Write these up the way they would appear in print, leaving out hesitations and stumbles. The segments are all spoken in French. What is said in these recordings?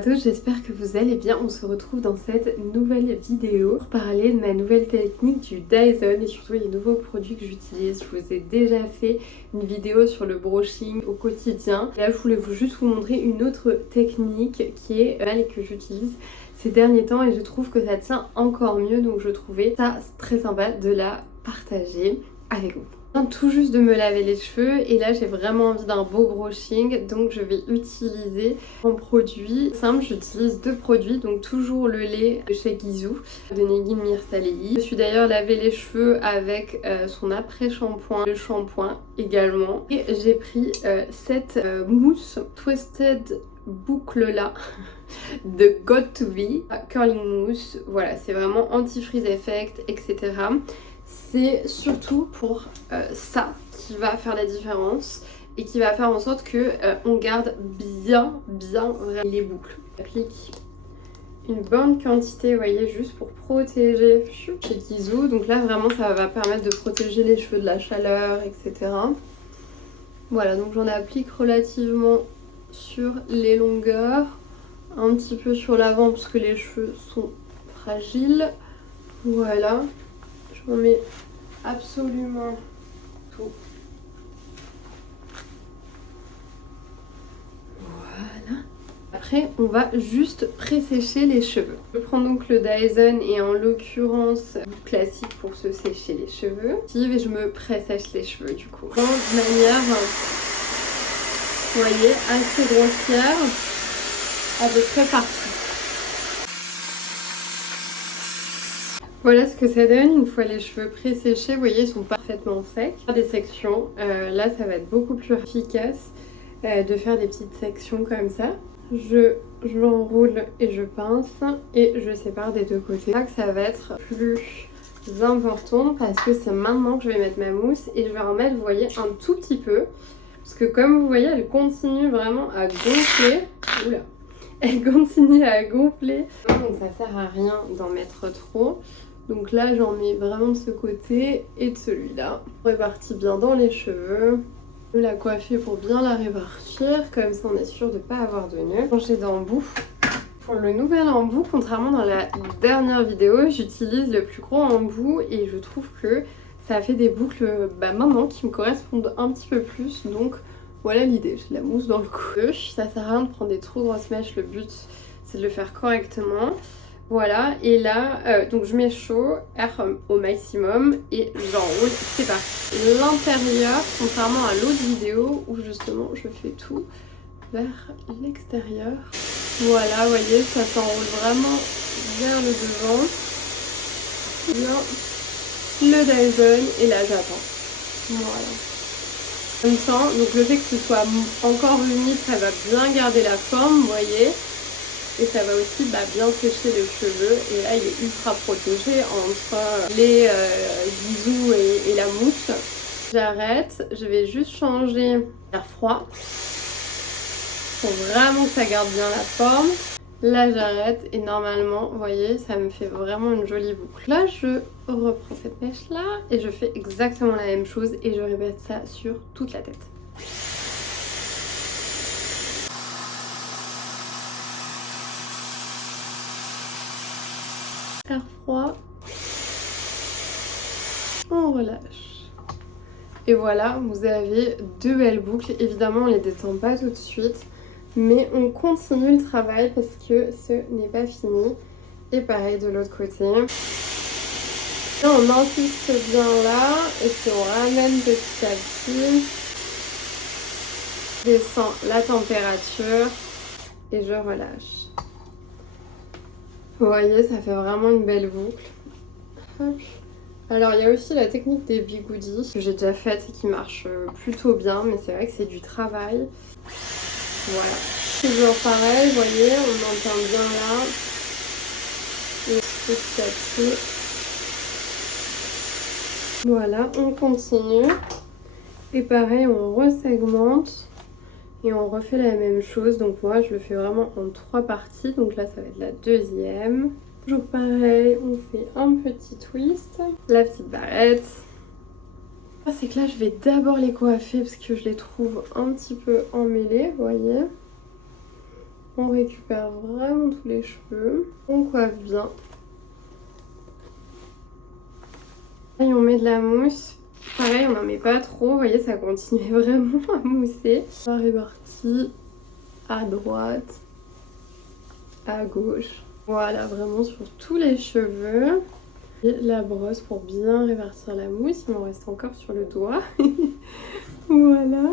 À tous, j'espère que vous allez bien. On se retrouve dans cette nouvelle vidéo pour parler de ma nouvelle technique du Dyson et surtout les nouveaux produits que j'utilise. Je vous ai déjà fait une vidéo sur le brushing au quotidien. Là, je voulais juste vous montrer une autre technique qui est là et que j'utilise ces derniers temps et je trouve que ça tient encore mieux, donc je trouvais ça très sympa de la partager avec vous. Je viens tout juste de me laver les cheveux et là j'ai vraiment envie d'un beau brushing, donc je vais utiliser un produit simple. J'utilise deux produits, donc toujours le lait de chez Ghizou de Negin Mirsalei. Je me suis d'ailleurs lavé les cheveux avec son après-shampoing, le shampoing également, et j'ai pris cette mousse Twisted boucle là de Got2b curling mousse. Voilà, c'est vraiment anti-freeze effect, etc. C'est surtout pour ça qui va faire la différence et qui va faire en sorte que on garde bien les boucles. J'applique une bonne quantité, vous voyez, juste pour protéger chez Ghizou. Donc là vraiment ça va permettre de protéger les cheveux de la chaleur, etc. Voilà, donc j'en applique relativement sur les longueurs, un petit peu sur l'avant parce que les cheveux sont fragiles. Voilà, j'en mets absolument tout. Voilà. Après, on va juste pré-sécher les cheveux. Je prends donc le Dyson et en l'occurrence classique pour se sécher les cheveux. Et je me pré-sèche les cheveux du coup. De manière, vous voyez, assez grossière, à peu près partout. Voilà ce que ça donne une fois les cheveux pré-séchés. Vous voyez, ils sont parfaitement secs. Des sections, là ça va être beaucoup plus efficace de faire des petites sections comme ça. Je l'enroule et je pince et je sépare des deux côtés. Là que ça va être plus important parce que c'est maintenant que je vais mettre ma mousse et je vais en mettre, vous voyez, un tout petit peu. Parce que comme vous voyez, elle continue vraiment à gonfler. Oula. Elle continue à gonfler. Donc ça sert à rien d'en mettre trop. Donc là j'en mets vraiment de ce côté et de celui-là. Répartis bien dans les cheveux. Je vais la coiffer pour bien la répartir. Comme ça on est sûr de ne pas avoir de nœuds. Changer d'embout. Pour le nouvel embout, contrairement dans la dernière vidéo, j'utilise le plus gros embout et je trouve que ça fait des boucles maintenant qui me correspondent un petit peu plus. Donc voilà l'idée, j'ai de la mousse dans le cou. Ça sert à rien de prendre des trop grosses mèches, le but c'est de le faire correctement. Voilà, et là, donc je mets chaud, air au maximum et j'enroule, c'est parti. L'intérieur, contrairement à l'autre vidéo où justement je fais tout vers l'extérieur. Voilà, vous voyez, ça s'enroule vraiment vers le devant. Bien, le Dyson et là j'attends. Voilà. En même temps, donc le fait que ce soit encore humide, ça va bien garder la forme, vous voyez. Et ça va aussi bien sécher les cheveux. Et là, il est ultra protégé entre les Ghizou et la mousse. J'arrête, je vais juste changer l'air froid pour vraiment que ça garde bien la forme. Là, j'arrête et normalement, vous voyez, ça me fait vraiment une jolie boucle. Là, je reprends cette mèche-là et je fais exactement la même chose et je répète ça sur toute la tête. Air froid, on relâche. Et voilà, vous avez deux belles boucles. Évidemment, on les détend pas tout de suite, mais on continue le travail parce que ce n'est pas fini. Et pareil de l'autre côté. Là, on insiste bien là, et puis on ramène petit à petit. Je descends la température et je relâche. Vous voyez, ça fait vraiment une belle boucle. Hop. Alors il y a aussi la technique des bigoudis que j'ai déjà faite et qui marche plutôt bien, mais c'est vrai que c'est du travail. Voilà. Toujours pareil, vous voyez, on entend bien là. Et petit à petit. Voilà, on continue. Et pareil, on resegmente. Et on refait la même chose, donc moi je le fais vraiment en 3 parties, donc là ça va être la deuxième. Toujours pareil, on fait un petit twist, la petite barrette. C'est que là je vais d'abord les coiffer parce que je les trouve un petit peu emmêlées, vous voyez. On récupère vraiment tous les cheveux. On coiffe bien. Et on met de la mousse. Pareil, on n'en met pas trop. Vous voyez, ça continue vraiment à mousser. On répartit à droite, à gauche. Voilà, vraiment sur tous les cheveux. Et la brosse pour bien répartir la mousse. Il m'en reste encore sur le doigt. Voilà.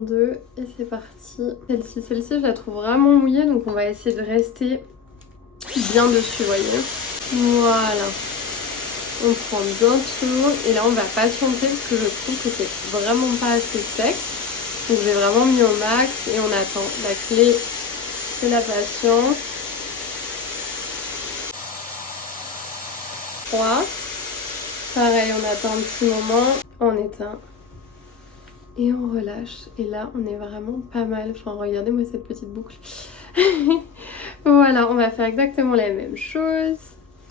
Deux, et c'est parti. Celle-ci, je la trouve vraiment mouillée, donc on va essayer de rester bien dessus, vous voyez. Voilà. On prend bien tout et là on va patienter parce que je trouve que c'est vraiment pas assez sec. Donc j'ai vraiment mis au max et on attend. La clé, c'est la patience. 3. Pareil, on attend un petit moment, on éteint et on relâche. Et là, on est vraiment pas mal. Enfin, regardez-moi cette petite boucle. Voilà, on va faire exactement la même chose.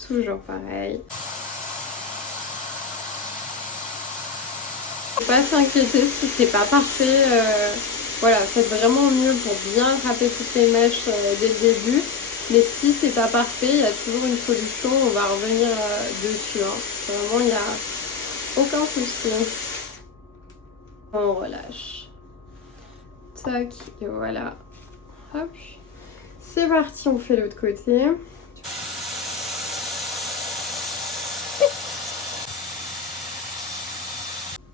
Toujours pareil. Faut pas s'inquiéter si c'est pas parfait. Voilà, faites vraiment mieux pour bien râper toutes les mèches dès le début. Mais si c'est pas parfait, il y a toujours une solution. On va revenir dessus. Hein. Vraiment, il n'y a aucun souci. On relâche. Tac, et voilà. Hop. C'est parti, on fait l'autre côté.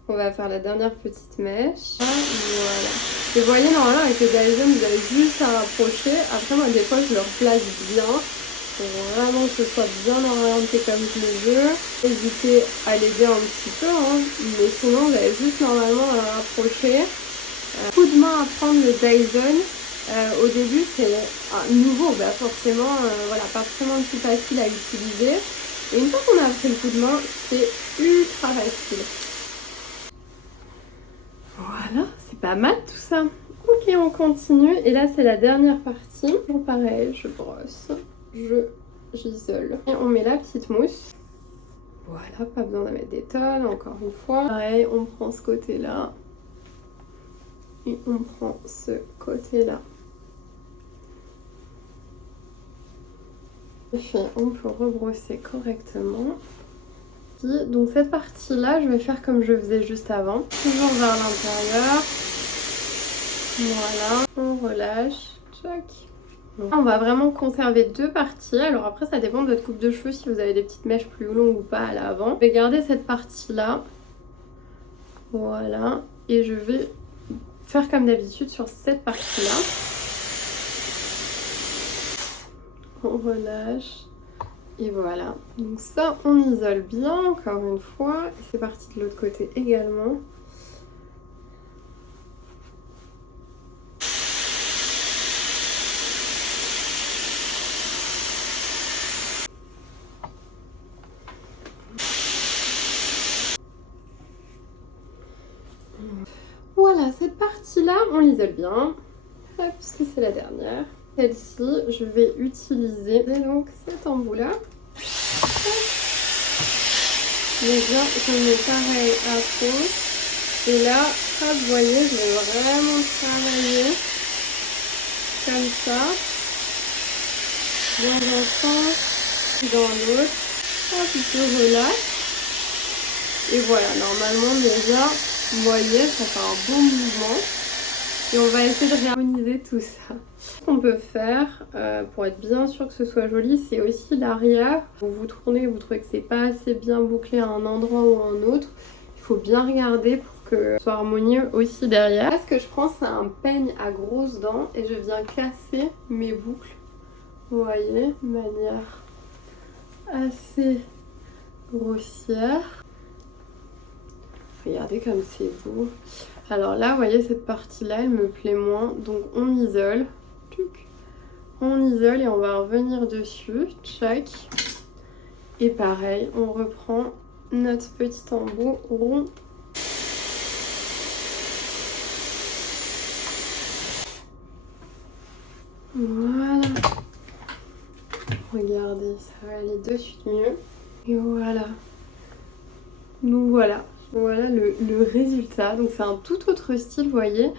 On va faire la dernière petite mèche. Voilà. Et vous voyez, normalement, avec les Dyson, vous avez juste à rapprocher. Après, moi, des fois, je le replace bien. Pour vraiment que ce soit bien orienté comme je le veux. N'hésitez à l'aider un petit peu. Hein. Mais sinon, vous avez juste normalement à le rapprocher. Coup de main à prendre le Dyson. Au début, c'est nouveau. Bah, forcément, voilà, pas forcément le plus facile à utiliser. Et une fois qu'on a pris le coup de main, c'est ultra facile. Voilà, c'est pas mal tout ça. Ok, on continue. Et là, c'est la dernière partie. Bon, pareil, je brosse, j'isole. Et on met la petite mousse. Voilà, pas besoin de mettre des tonnes, encore une fois. Pareil, on prend ce côté-là. Et on prend ce côté-là. On peut rebrosser correctement. Donc cette partie-là, je vais faire comme je faisais juste avant. Toujours vers l'intérieur. Voilà, on relâche. Tchac. On va vraiment conserver deux parties. Alors après, ça dépend de votre coupe de cheveux, si vous avez des petites mèches plus longues ou pas à l'avant. Je vais garder cette partie-là. Voilà. Et je vais faire comme d'habitude sur cette partie-là. On relâche. Et voilà. Donc ça, on isole bien, encore une fois. Et c'est parti de l'autre côté également. Voilà, cette partie-là, on l'isole bien. Hop, puisque c'est la dernière. Celle-ci, je vais utiliser donc cet embout-là. Déjà, je mets pareil à fond. Et là, hop, vous voyez, je vais vraiment travailler comme ça. Dans un sens, dans l'autre. Hop, je relâche. Et voilà, normalement déjà, vous voyez, ça fait un bon mouvement. Et on va essayer de réharmoniser tout ça. Ce qu'on peut faire pour être bien sûr que ce soit joli, c'est aussi l'arrière. Vous tournez, vous trouvez que c'est pas assez bien bouclé à un endroit ou à un autre. Il faut bien regarder pour que ce soit harmonieux aussi derrière. Là, ce que je prends, c'est un peigne à grosses dents et je viens casser mes boucles. Vous voyez, de manière assez grossière. Regardez comme c'est beau. Alors là, vous voyez, cette partie-là, elle me plaît moins. Donc on isole. On isole et on va revenir dessus. Tchac. Et pareil, on reprend notre petit embout rond. Voilà. Regardez, ça va aller de suite mieux. Et voilà. Donc voilà. Voilà le résultat. Donc c'est un tout autre style, vous voyez.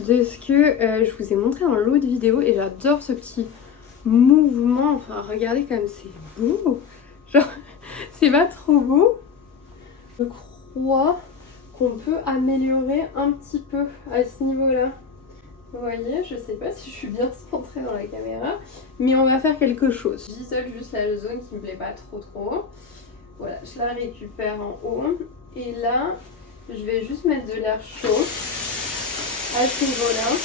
de ce que je vous ai montré dans l'autre vidéo et j'adore ce petit mouvement. Enfin, regardez comme c'est beau. Genre, c'est pas trop beau. Je crois qu'on peut améliorer un petit peu à ce niveau-là. Vous voyez, je sais pas si je suis bien centrée dans la caméra, mais on va faire quelque chose. J'isole juste la zone qui me plaît pas trop. Voilà, je la récupère en haut. Et là, je vais juste mettre de l'air chaud à ce niveau-là.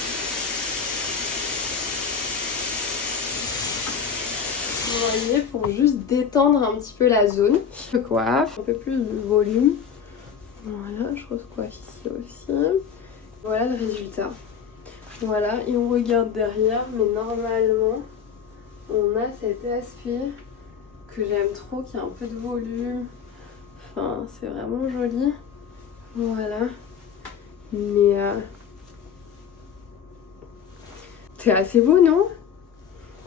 Vous voyez, pour juste détendre un petit peu la zone. Je coiffe, un peu plus de volume. Voilà, je recoiffe ici aussi. Voilà le résultat. Voilà, et on regarde derrière, mais normalement, on a cet aspect que j'aime trop, qui a un peu de volume. Enfin, c'est vraiment joli. Voilà. Mais c'est assez beau, non?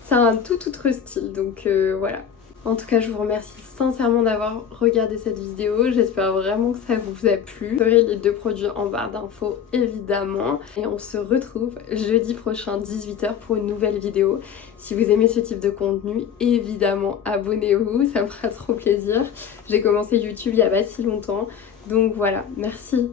C'est un tout autre style, donc voilà. En tout cas, je vous remercie sincèrement d'avoir regardé cette vidéo. J'espère vraiment que ça vous a plu. Vous aurez les deux produits en barre d'infos, évidemment. Et on se retrouve jeudi prochain, 18h, pour une nouvelle vidéo. Si vous aimez ce type de contenu, évidemment, abonnez-vous. Ça me fera trop plaisir. J'ai commencé YouTube il y a pas si longtemps. Donc voilà, merci